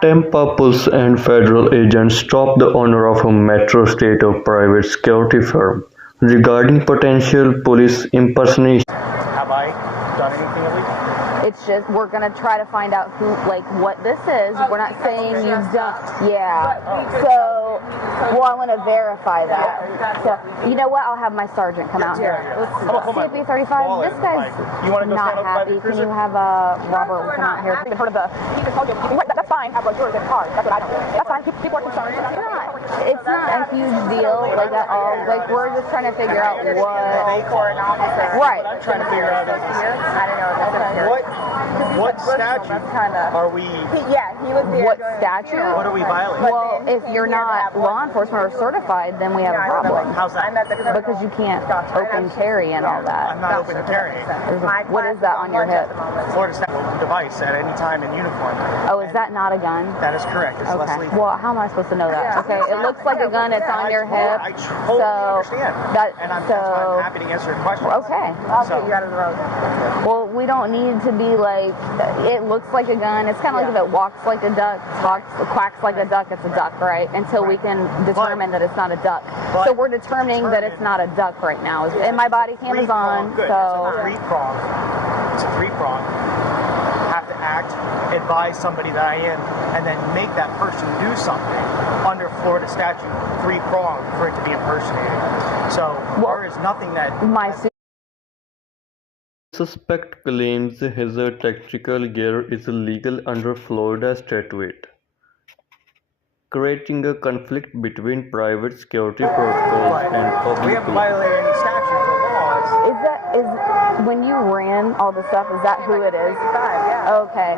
Tampa Police and federal agents stopped the owner of a metro state private security firm regarding potential police impersonation. Have I done anything illegal? It's just we're gonna try to find out who, like, what this is. We're not saying you've done. Yeah. So, well, I want to verify that. So, you know what? I'll have my sergeant come out here. CFB 35. This guy's not happy. Can you have Robert come out here? I've heard of the. He just told you. That's fine. I've yours in the car. That's what I don't. That's fine. People are concerned. It's not a huge deal, like at all. Like, we're just trying to figure out what. For an officer. Right. What I'm trying to figure out is I don't know. what statute are we? He was there. What statute? What are we violating? Well, if you're not law enforcement or certified, then we have a problem. How's that? Because you can't open carry and all that. I'm not open to carrying. What is that on your hip? Florida statute device at any time in uniform. Oh, is that not a gun? That is correct. It's less Okay. lethal. Well, how am I supposed to know that? Okay, it looks like a gun. It's on your hip. I totally understand. And I'm happy to answer your question. Okay. I'll get you out of the road. Well, we don't need to be like, it looks like a gun. It's kind of like if it walks like a duck, quacks like a duck, it's a duck, right? Until we can determine that it's not a duck. So we're determining that it's not a duck right now. And my body cam is on, so... It's a three-prong. Have to act, advise somebody that I am, and then make that person do something under Florida statute, three-prong, for it to be impersonating. So there is nothing that... Suspect claims his tactical gear is illegal under Florida statute, creating a conflict between private security protocols and public. We haven't violated any statutes or laws. Is when you ran all the stuff, is that who it is? Okay.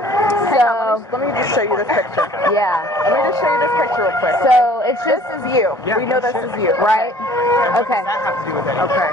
So Let me just show you this picture. yeah. Let me just show you this picture real quick. So it's just This is you. Yeah, We know this is you. right. And Okay. What does that have to do with anything? Okay.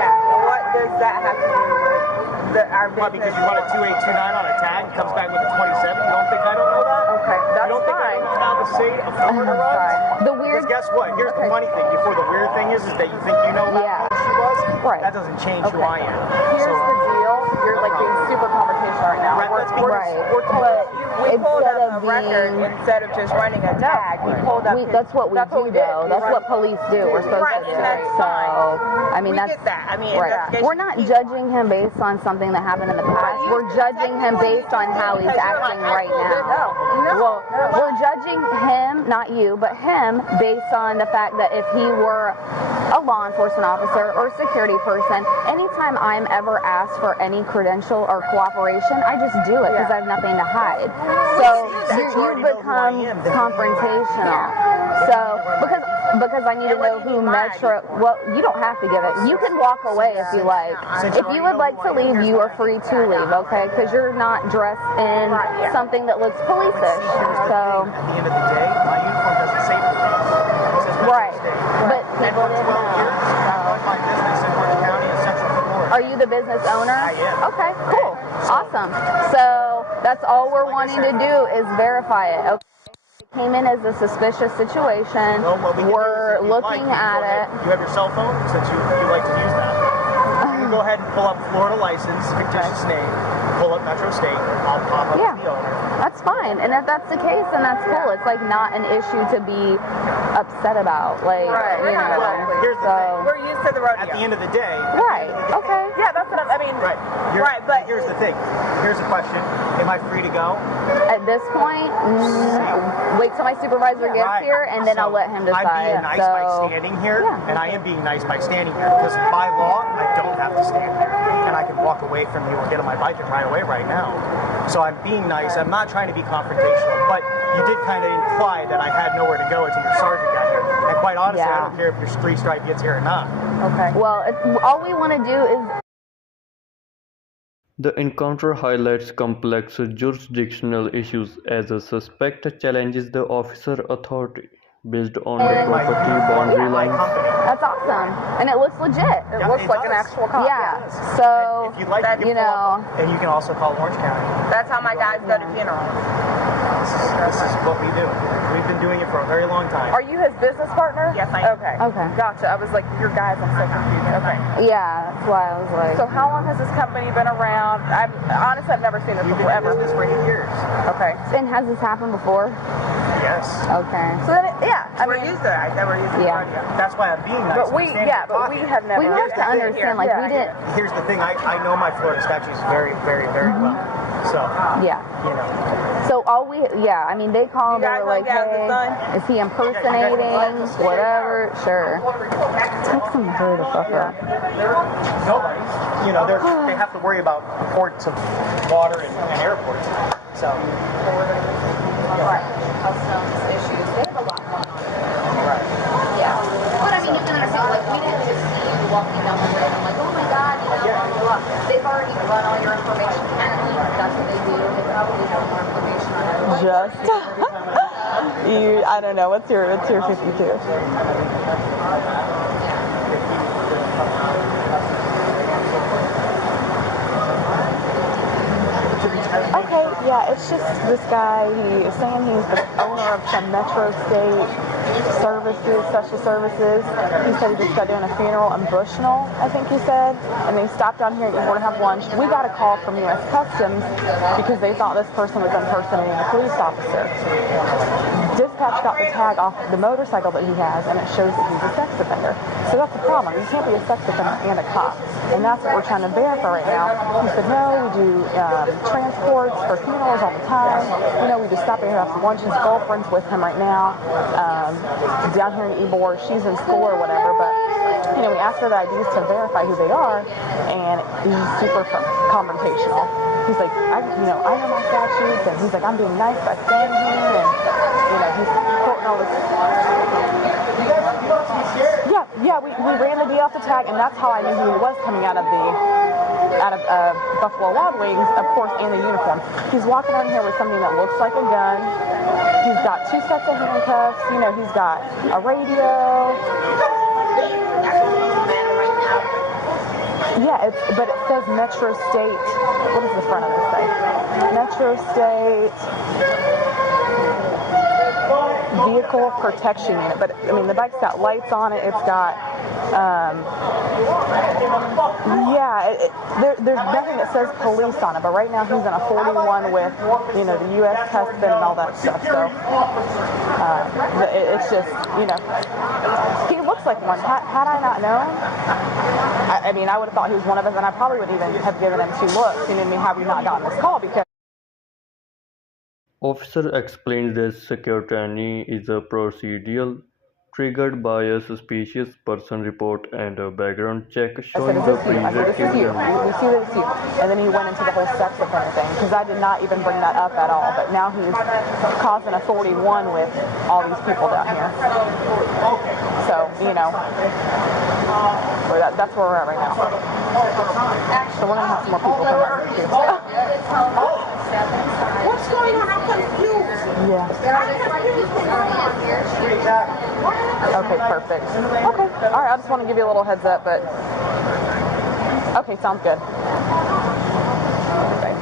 Yeah. What does that have to do with our What, business? because you want a 2829 on a tag and comes back with a 27? You don't think I don't know that? Okay, that's You don't think I fine. don't know how the state of Florida runs? The weird. Because guess what? Here's the funny thing. Before the weird thing is that you think you know Yeah. who she was. Right. That doesn't change who I am. Here's the deal. You're like being super confrontational right now. Right, that's because Right. we're told. But We pulled instead up of a record being, instead of just running a tag. We pulled up. that's what we do did. though. That's what police do. We're supposed Right, to do. and that's So fine. I mean We that's get that. I mean, right. investigation We're not keeps judging him based on something that happened in the past. We're judging him based on how he's acting right now. Well, we're judging him, not you, but him, based on the fact that if he were a law enforcement officer or security person, anytime I'm ever asked for any credential or cooperation, I just do it because I have nothing to hide. So you become confrontational. So because I need to know who Metro. Well, you don't have to give it. You can walk away if you like. If you would like to leave, you are free to leave. Okay, because you're not dressed in something that looks police-ish. So. At the end of the day, my uniform doesn't say police. It says Metro Right. State. But And people for didn't 12 years, know. I've run my business in Orange County in Central Florida. Are you the business owner? I am. Okay, cool. Awesome. So that's all we're wanting to do is verify it. Okay. It came in as a suspicious situation. Well, what we can do is, We're if you'd looking like, you can go at ahead. You have your cell phone, since you like to use that. You can go ahead and pull up Florida license, fictitious name, pull up Metro State, I'll pop up Yeah. as the owner. That's fine. And if that's the case, then that's cool. It's like not an issue to be upset about. Like, Right. you know. Well, here's the thing. We're used to the rodeo. At the end of the day, Right. Okay. Yeah, that's what I mean. right. But Here's the thing. Here's the question. Am I free to go? At this point, wait till my supervisor gets Right. here, and then So I'll let him decide. I'm being nice by standing here, Yeah. and I am being nice by standing here, because by law, I don't have to stand here, and I can walk away from you or get on my bike and ride away right now. So I'm being nice. I'm not trying to be confrontational, but you did kind of imply that I had nowhere to go until your sergeant got here. And quite honestly, I don't care if your three stripe gets here or not. okay. Well, all we want to do is. The encounter highlights complex jurisdictional issues as a suspect challenges the officer authority. based on the property boundary my lines. company. That's awesome. And it looks legit. It looks like an does. actual cop. Yeah. So, If you'd like, you know, and you can also call Orange County. That's how my guys go to funerals. This is what we do. We've been doing it for a very long time. Are you his business partner? Yes, I am. Okay. Okay. Gotcha. I was like, your guys, I'm so confused. Okay. yeah, that's why I was like, So how long has this company been around? Honestly, I've never seen this We've been before, in ever. business for 8 years. Okay. and has this happened before? Yes. Okay. So then, we're used to it. I never used to Yeah. That's why I'm being nice. But we, I'm standing here but we talking. have never. We have to understand, like, we didn't, Here's the thing. I know my Florida statutes very, very, very well. So, yeah. you know. So all we, yeah, I mean, they called, they You guys were like, know Gaz's hey, son? is he impersonating? Whatever, sure. Text him, hurry the fuck up. Nobody. You know, they have to worry about ports of water and airports. So. Right. Customs issues. They have a lot going on. Right. Yeah. But I mean, you can understand, like, we didn't just see you walking down the road and like, oh my god, you know, blah, blah, blah. They've already run all your information. Apparently, that's what they do. They probably have more information on everybody. Just. I don't know. What's your 52? Okay, yeah, it's just this guy. He is saying he's the owner of some Metro State services, special services. He said he just got doing a funeral in Bushnell, I think he said, and they stopped down here and we're gonna have lunch. We got a call from U.S. Customs because they thought this person was impersonating a police officer. Dispatch got the tag off the motorcycle that he has, and it shows that he's a sex offender. So that's the problem. You can't be a sex offender and a cop, and that's what we're trying to verify right now. He said, no, we do transports for funerals all the time. You know, we just stop here and have some lunch. His girlfriend's with him right now, down here in Ybor. She's in school or whatever, but you know, we asked for the IDs to verify who they are, and he's super confrontational. He's like, I know my statutes, and he's like, I'm being nice by staying here, and you know, he's quoting all this. Yeah, we ran the D off the tag, and that's how I knew he was coming out of Buffalo Wild Wings, of course, in the uniform. He's walking around here with something that looks like a gun. He's got 2 sets of handcuffs. You know, he's got a radio. Yeah, but it says Metro State. What does the front of this say? Metro State Vehicle Protection Unit. But I mean, the bike's got lights on it. It's got, there's nothing that says police on it. But right now he's in a 41 with, you know, the U.S. Customs and all that stuff. So it's just, you know, he looks like one. Had I not known, I mean, I would have thought he was one of us, and I probably would even have given him 2 looks. You know what I mean? Have we not gotten this call? Because Officer explains that security is a procedural triggered by a suspicious person report and a background check I said, showing is the this you? I said, this is you. prerequisite. We see that it's you. And then he went into the whole sex offender thing, because I did not even bring that up at all. But now he's causing a 41 with all these people down here. So, you know, that's where we're at right now. So we're going to have some more people come out here, too. What's going on? I'm confused. Yeah. Okay, perfect. Okay. All right, I just want to give you a little heads up, but okay, sounds good. Okay.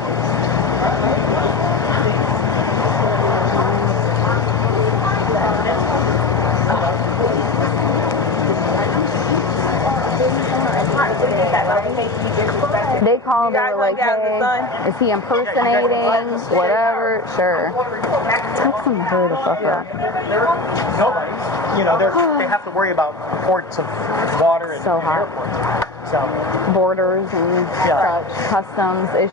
They called, they were like, hey, is he impersonating? Whatever, sure. Text him, hurry the fuck up. Nobody. You know, they have to worry about ports of water and So hot. airports. So. Borders and such, customs issues.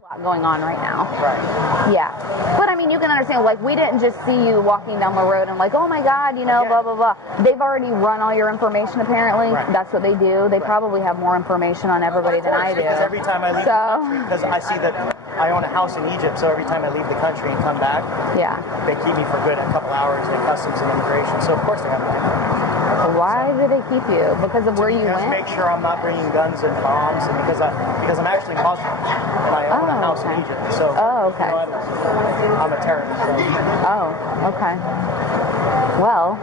A lot going on right now. Right. Yeah. But I mean, you can understand, like, we didn't just see you walking down the road and like, oh my god, you know, blah, blah, blah. They've already run all your information, apparently. Right. That's what they do. They probably have more information on everybody than I do. Because every time I leave the country, because I see that I own a house in Egypt, so every time I leave the country and come back, Yeah. they keep me for good a couple hours in customs and immigration. So of course they have my information. Why do they keep you? Because of where you Just went? make sure I'm not bringing guns and bombs, and because I'm actually Muslim and I own a house in Egypt. So Oh, okay. you know, I'm a terrorist. So. Oh, okay. Well,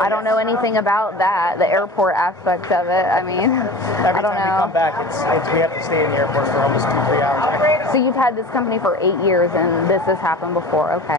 I don't know anything about that, the airport aspect of it. I mean, Every I don't time we know. come back, we have to stay in the airport for almost 2-3 hours. So you've had this company for 8 years and this has happened before. Okay.